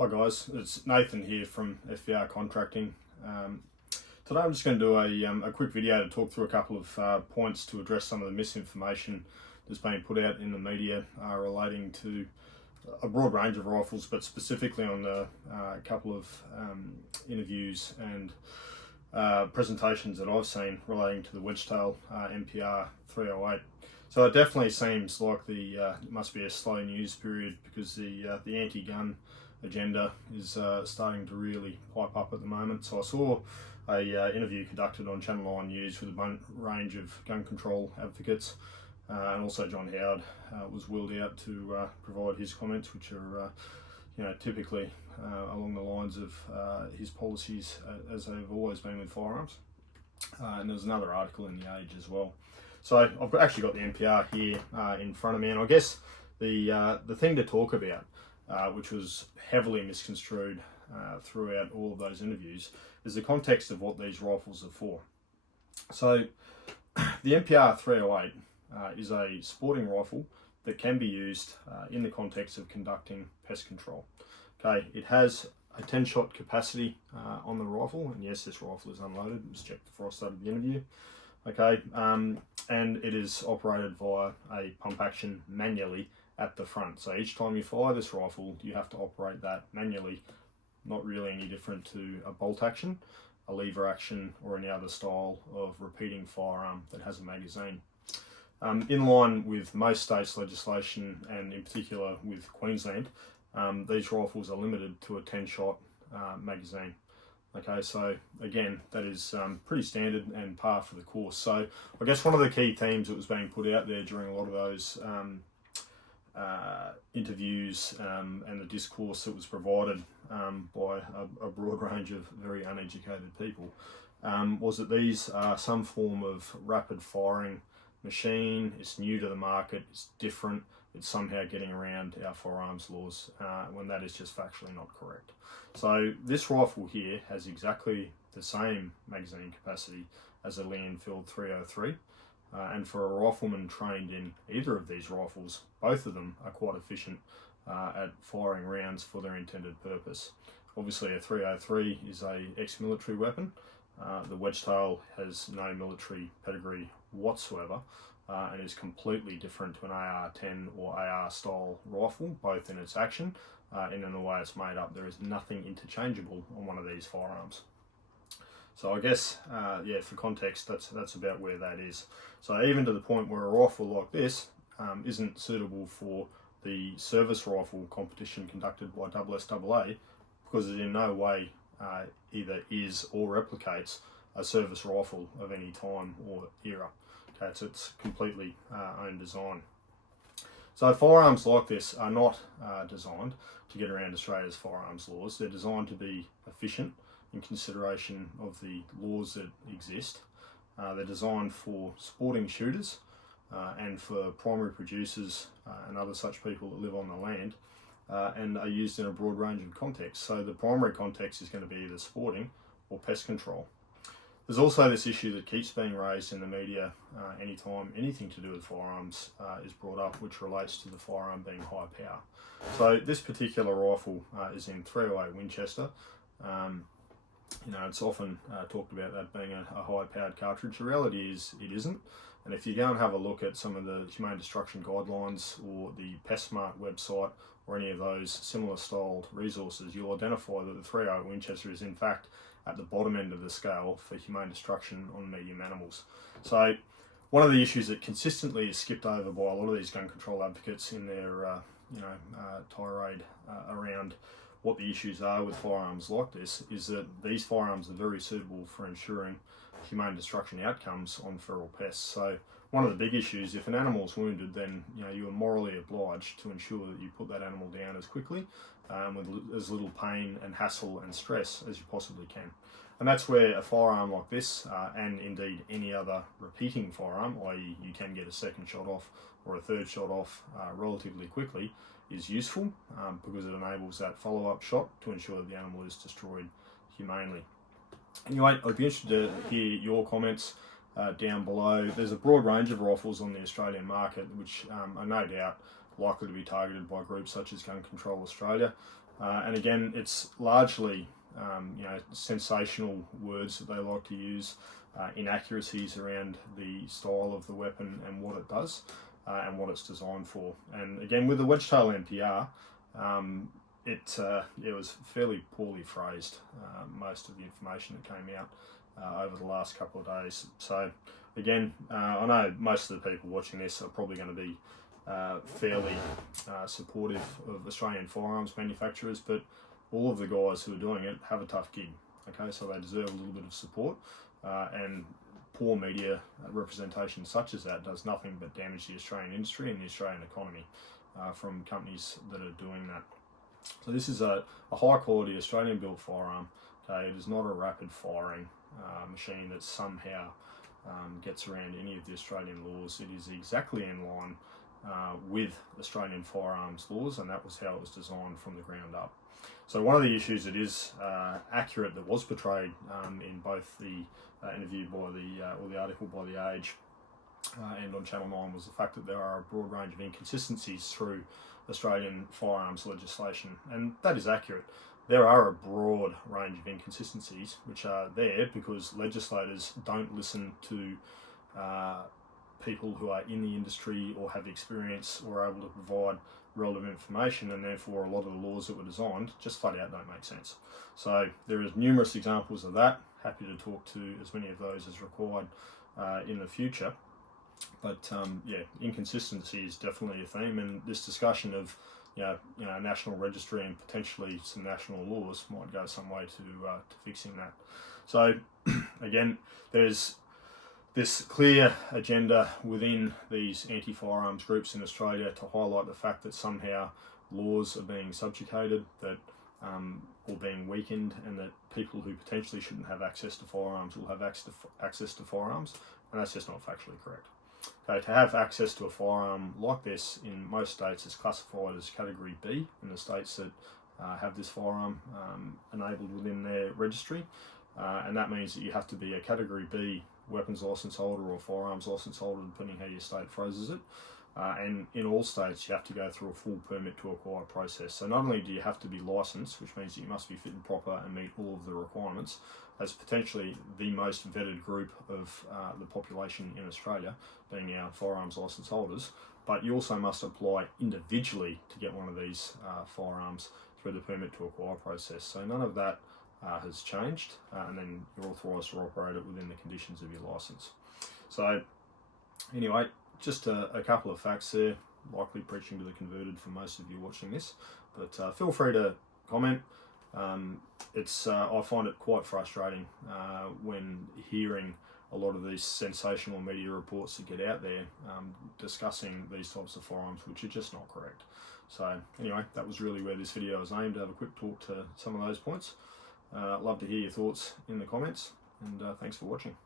Hi guys, it's Nathan here from FVR Contracting. Today I'm just going to do a quick video to talk through a couple of points to address some of the misinformation that's being put out in the media relating to a broad range of rifles, but specifically on the couple of interviews and presentations that I've seen relating to the Wedgetail MPR308. So it definitely seems like it must be a slow news period because the anti-gun agenda is starting to really pipe up at the moment. So I saw a interview conducted on Channel 9 News with a range of gun control advocates, and also John Howard was wheeled out to provide his comments, which are typically along the lines of his policies as they've always been with firearms. And there's another article in the Age as well. So I've actually got the NPR here in front of me, and I guess the thing to talk about, which was heavily misconstrued throughout all of those interviews, is the context of what these rifles are for. So the MPR308 is a sporting rifle that can be used in the context of conducting pest control. Okay, it has a 10-shot capacity on the rifle, and yes, this rifle is unloaded. It was checked before I started the interview. Okay, and it is operated via a pump action manually at the front. So each time you fire this rifle, you have to operate that manually, not really any different to a bolt action, a lever action, or any other style of repeating firearm that has a magazine. In line with most states' legislation, and in particular with Queensland, these rifles are limited to a 10-shot magazine. Okay, so again, that is pretty standard and par for the course. So I guess one of the key themes that was being put out there during a lot of those interviews and the discourse that was provided by a broad range of very uneducated people was that these are some form of rapid firing machine. It's new to the market, it's different, it's somehow getting around our firearms laws, when that is just factually not correct. So this rifle here has exactly the same magazine capacity as a Lee-Enfield 303. And for a rifleman trained in either of these rifles, both of them are quite efficient at firing rounds for their intended purpose. Obviously a 303 is a ex-military weapon. The Wedgetail has no military pedigree whatsoever, and is completely different to an AR-10 or AR style rifle, both in its action and in the way it's made up. There is nothing interchangeable on one of these firearms. So I guess, for context, that's about where that is. So even to the point where a rifle like this isn't suitable for the service rifle competition conducted by SSAA, because it in no way either is or replicates a service rifle of any time or era. Okay, so it's completely own design. So firearms like this are not designed to get around Australia's firearms laws. They're designed to be efficient in consideration of the laws that exist. They're designed for sporting shooters and for primary producers and other such people that live on the land, and are used in a broad range of contexts. So the primary context is going to be either sporting or pest control. There's also this issue that keeps being raised in the media anytime anything to do with firearms is brought up, which relates to the firearm being high power. So this particular rifle is in .308 Winchester. It's often talked about that being a high-powered cartridge. The reality is it isn't. And if you go and have a look at some of the humane destruction guidelines or the PestSmart website or any of those similar styled resources, you'll identify that the .308 Winchester is in fact at the bottom end of the scale for humane destruction on medium animals. So one of the issues that consistently is skipped over by a lot of these gun control advocates in their tirade around what the issues are with firearms like this is that these firearms are very suitable for ensuring humane destruction outcomes on feral pests. So one of the big issues, if an animal is wounded, then you are morally obliged to ensure that you put that animal down as quickly with as little pain and hassle and stress as you possibly can. And that's where a firearm like this, and indeed any other repeating firearm, i.e. you can get a second shot off or a third shot off relatively quickly, is useful because it enables that follow-up shot to ensure that the animal is destroyed humanely. Anyway, I'd be interested to hear your comments down below. There's a broad range of rifles on the Australian market which are no doubt likely to be targeted by groups such as Gun Control Australia. And again, it's largely sensational words that they like to use, inaccuracies around the style of the weapon and what it does and what it's designed for. And again, with the Wedgetail MPR, it was fairly poorly phrased, most of the information that came out over the last couple of days. So again, I know most of the people watching this are probably going to be fairly supportive of Australian firearms manufacturers, but all of the guys who are doing it have a tough gig. Okay, so they deserve a little bit of support, and poor media representation such as that does nothing but damage the Australian industry and the Australian economy from companies that are doing that. So this is a high quality Australian built firearm. Okay, it is not a rapid firing machine that somehow gets around any of the Australian laws. It is exactly in line with Australian firearms laws, and that was how it was designed from the ground up. So one of the issues that is accurate that was portrayed in both the interview by or the article by The Age and on Channel 9 was the fact that there are a broad range of inconsistencies through Australian firearms legislation, and that is accurate. There are a broad range of inconsistencies which are there because legislators don't listen to people who are in the industry or have experience or are able to provide relevant information, and therefore a lot of the laws that were designed just flat out don't make sense. So there is numerous examples of that. Happy to talk to as many of those as required in the future. But yeah, inconsistency is definitely a theme, and this discussion of national registry and potentially some national laws might go some way to fixing that. So again, there's this clear agenda within these anti-firearms groups in Australia to highlight the fact that somehow laws are being subjugated, that or being weakened, and that people who potentially shouldn't have access to firearms will have access to firearms, and that's just not factually correct. Okay, to have access to a firearm like this in most states is classified as Category B in the states that have this firearm enabled within their registry, and that means that you have to be a Category B weapons licence holder or firearms licence holder, depending how your state phrases it. And in all states, you have to go through a full permit to acquire process. So not only do you have to be licensed, which means that you must be fit and proper and meet all of the requirements, as potentially the most vetted group of the population in Australia, being our firearms licence holders, but you also must apply individually to get one of these firearms through the permit to acquire process. So none of that has changed, and then you're authorised to operate it within the conditions of your licence. So anyway, just a couple of facts there, likely preaching to the converted for most of you watching this, but feel free to comment. I find it quite frustrating when hearing a lot of these sensational media reports that get out there discussing these types of firearms, which are just not correct. So anyway, that was really where this video was aimed, to have a quick talk to some of those points. Love to hear your thoughts in the comments, and thanks for watching.